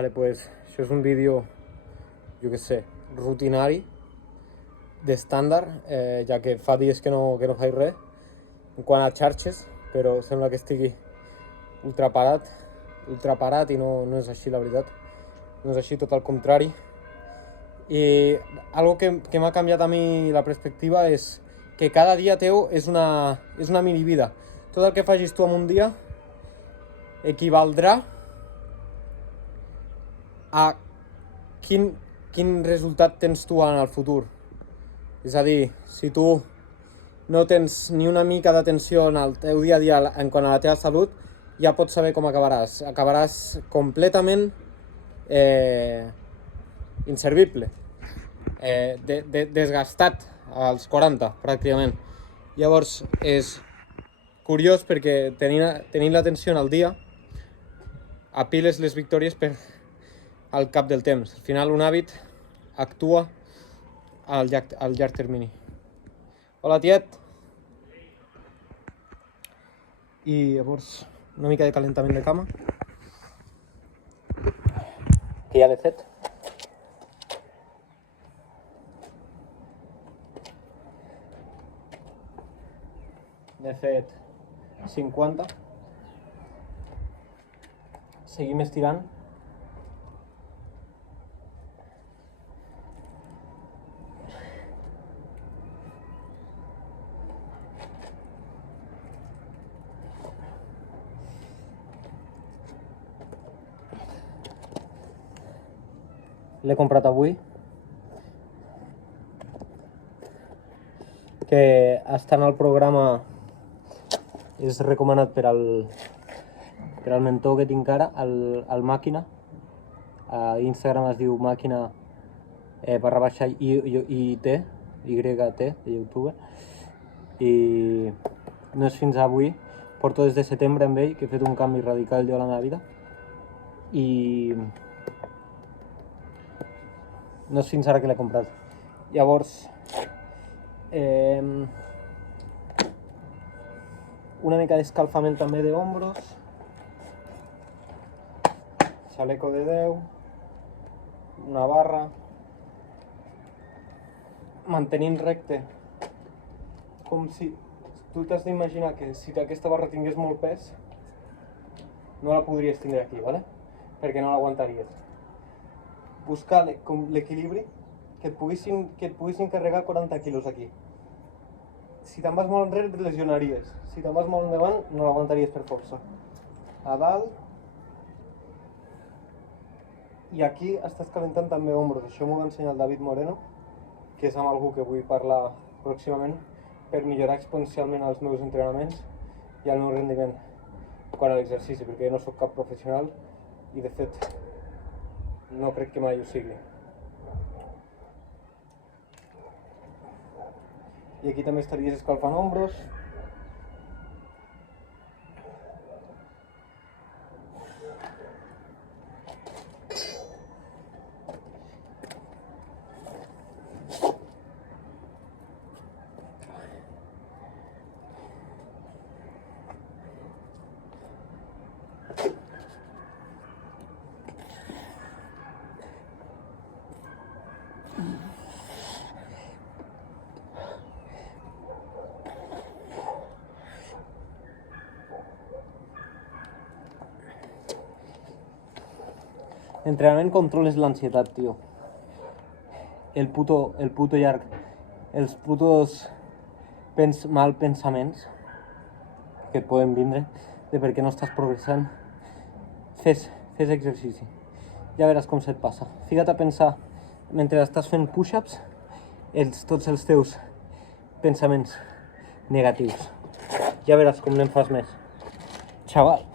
Vale, pues això és un vídeo, jo què sé, rutinari, d'estàndard, ja que fa dies que no faig res en quant a xarxes, però sembla que estigui ultraparat i no és així, la veritat. No és així, tot al contrari. I algo que m'ha canviat a mi la perspectiva és que cada dia teu és una minivida. Tot el que facis tu en un dia equivaldrà a quin resultat tens tu en el futur. És a dir, si tu no tens ni una mica d'atenció en el teu dia a dia en quant a la teva salut, ja pots saber com acabaràs. Acabaràs completament inservible, desgastat als 40, pràcticament. Llavors, és curiós perquè tenint l'atenció al dia, apiles les victòries al cap del temps. Al final, un hàbit actua al llarg termini. Hola, tiet! I llavors, una mica de calentament de cama, que ja l'he fet. N'he fet 50. Seguim estirant. L'he comprat avui, que estant al programa és recomanat per al mentor que tinc ara, el Màquina. A Instagram es diu Màquina /YT, de YouTube. I no és fins avui, porto des de setembre amb ell, que he fet un canvi radical jo a la meva vida. I no és fins ara que l'he comprat. Llavors, una mica d'escalfament també de hombros, xaleco de 10, una barra, mantenint recte, com si tu t'has d'imaginar que si aquesta barra tingués molt pes, no la podries tindre aquí, ¿vale? Perquè no l'aguantaries. Buscar l'equilibri, que et poguessin carregar 40 quilos aquí. Si te'n vas molt enrere et lesionaries. Si te'n vas molt endavant no l'aguantaries per força. A dalt. I aquí estàs calentant també ombros. Això m'ho va ensenyar el David Moreno, que és amb algú que vull parlar pròximament per millorar exponencialment els meus entrenaments i el meu rendiment quant a l'exercici, perquè jo no sóc cap professional i de fet no crec que mai ho sigui. I aquí també estaries escalfant ombros. Entrenament controles l'ansietat, tio. El puto llarg. Els putos mal pensaments que et poden vindre de per què no estàs progressant. Fes exercici. Ja veràs com se't passa. Fica't a pensar, mentre estàs fent push-ups, tots els teus pensaments negatius. Ja veràs com n'en fas més. Xaval.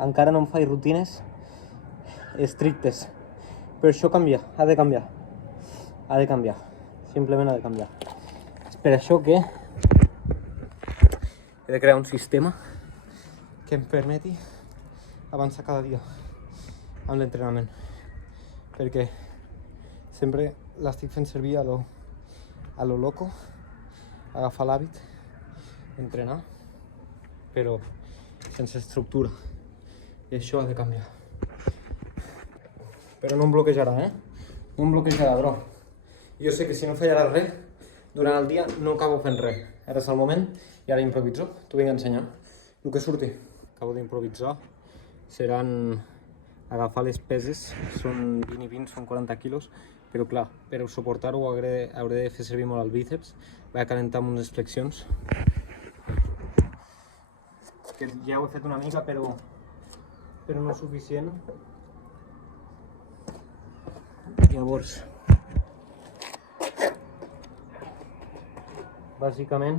Encara no em faig rutines estrictes, però això canvia, ha de canviar, simplement ha de canviar. És per això que he de crear un sistema que em permeti avançar cada dia amb l'entrenament, perquè sempre l'estic fent servir a lo loco, agafar l'hàbit, entrenar, però sense estructura, i això ha de canviar. Però no em bloquejarà, no em bloquejarà, bro. Jo sé que si no fallarà res, durant el dia no acabo fent res. Ara és el moment i ara improviso. T'ho vinc a ensenyar. El que surti. Acabo d'improvisar. Seran agafar les peses. Són 20 i 20, són 40 quilos. Però clar, per suportar-ho hauré de fer servir molt el bíceps. Vaig a calentar amb unes flexions. Que ja ho he fet una mica, però no és suficient. Llavors, bàsicament,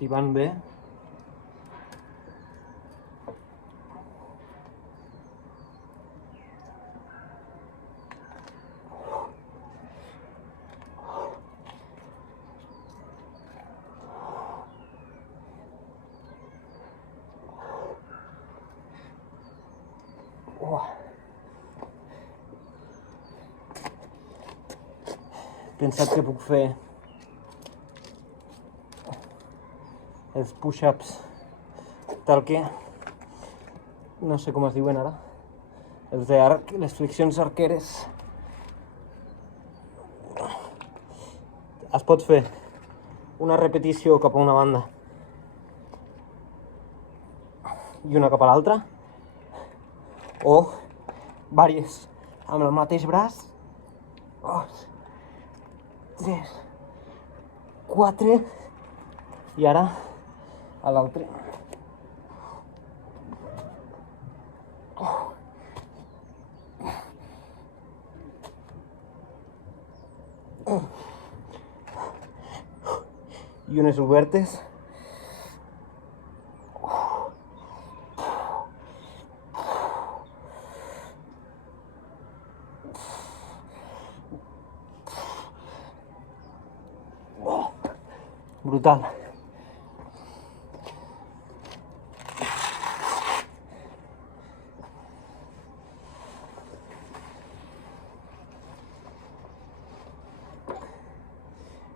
tibant bé. He pensat que puc fer els push-ups tal que, no sé com es diuen ara, els d'arc, les flexions arqueres. Es pot fer una repetició cap a una banda i una cap a l'altra, o vàries amb el mateix braç. 3, 4 i ara a l'altre. I unes obertes. Brutal.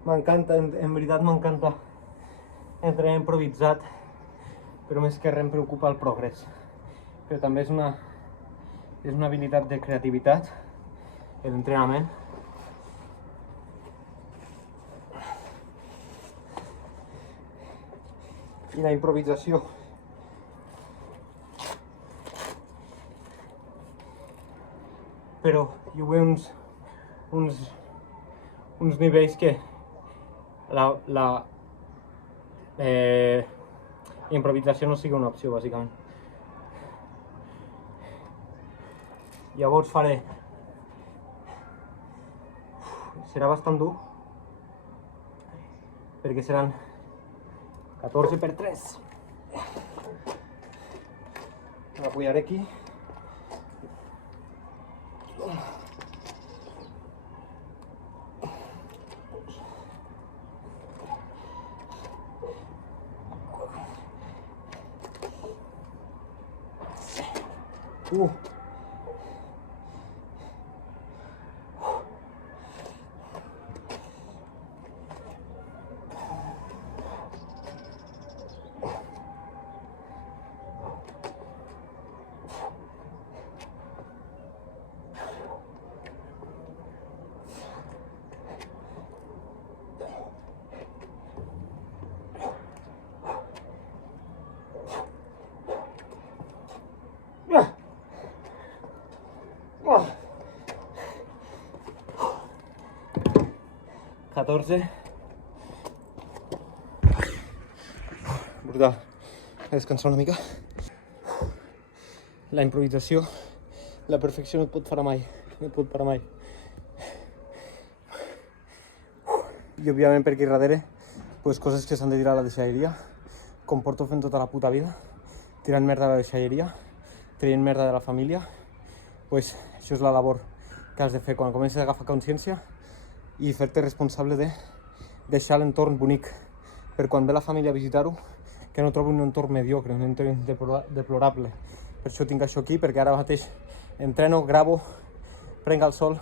M'encanta, en veritat m'encanta entrenar improvisat, però més que res em preocupa el progrés. Però també és una habilitat de creativitat, l'entrenament. I la improvisació. Però hi ha uns nivells que la improvisació no sigui una opció, bàsicament. Llavors faré... Serà bastant dur, perquè seran 14 per 3. M'apoyaré aquí. Brutal. Descansar una mica. La improvisació, la perfecció no et pot parar mai. No et pot parar mai. I òbviament per aquí darrere, pues, coses que s'han de tirar a la deixalleria, com porto fent tota la puta vida, tirant merda a la deixalleria, traient merda de la família. Pues, això és la labor que has de fer quan comences a agafar consciència i fer-te responsable de deixar l'entorn bonic per quan ve la família a visitar-ho, que no trobi un entorn mediocre, un entorn deplorable. Per això tinc això aquí, perquè ara mateix entreno, gravo, prenc el sol,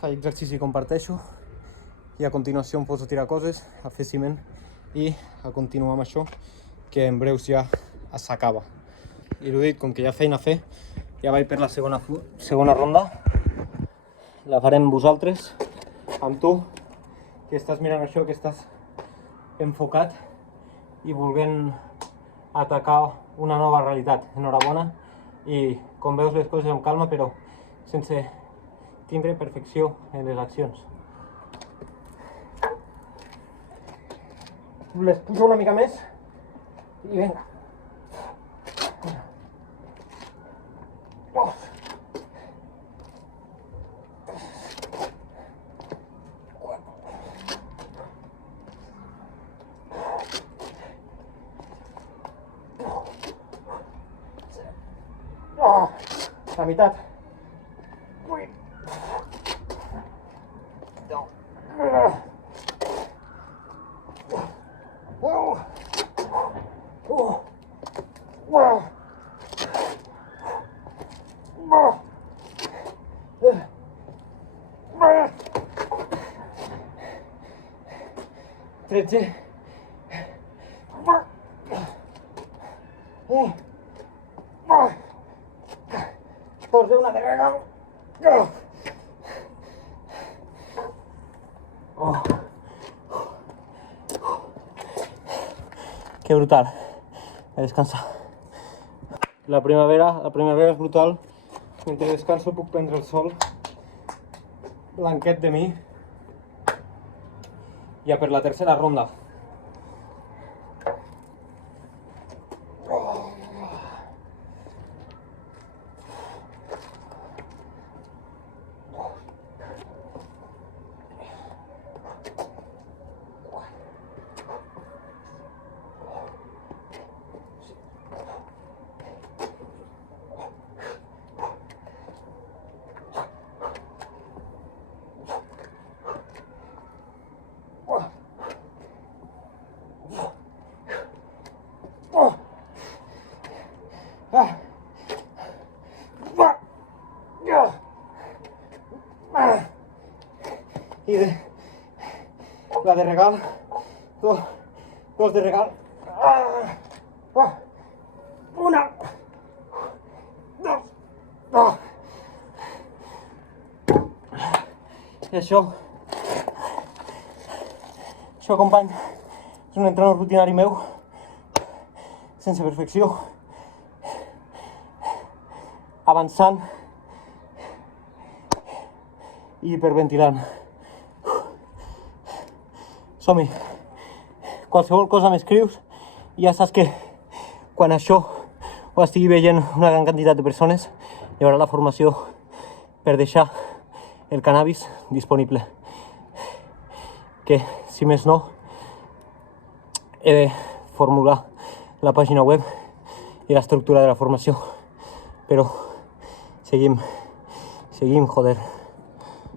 faig exercici i comparteixo, i a continuació em poso a tirar coses, a fer ciment i a continuar amb això, que en breus ja s'acaba. I l'ho dit, com que hi ha feina a fer, ja vaig per la segona ronda. La farem vosaltres, amb tu, que estàs mirant això, que estàs enfocat i volent atacar una nova realitat. Enhorabona, i com veus les coses amb calma, però sense tindre perfecció en les accions. Les pujo una mica més i vinga. La mitad. Uy. No. Trece. De una de Qué brutal. Descansa. La primavera és brutal. Mentre descanso puc prendre el sol blanquet de mi. Ja per la tercera ronda. Y la de regal, dos de regal, una, dos, i això, company, és un entrenament rutinari meu, sense perfecció, avançant i hiperventilant. Som-hi. Qualsevol cosa m'escrius i ja saps que quan això ho estigui veient una gran quantitat de persones hi haurà la formació per deixar el cannabis disponible. Que, si més no, he de formular la pàgina web i l'estructura de la formació. Però seguim, joder.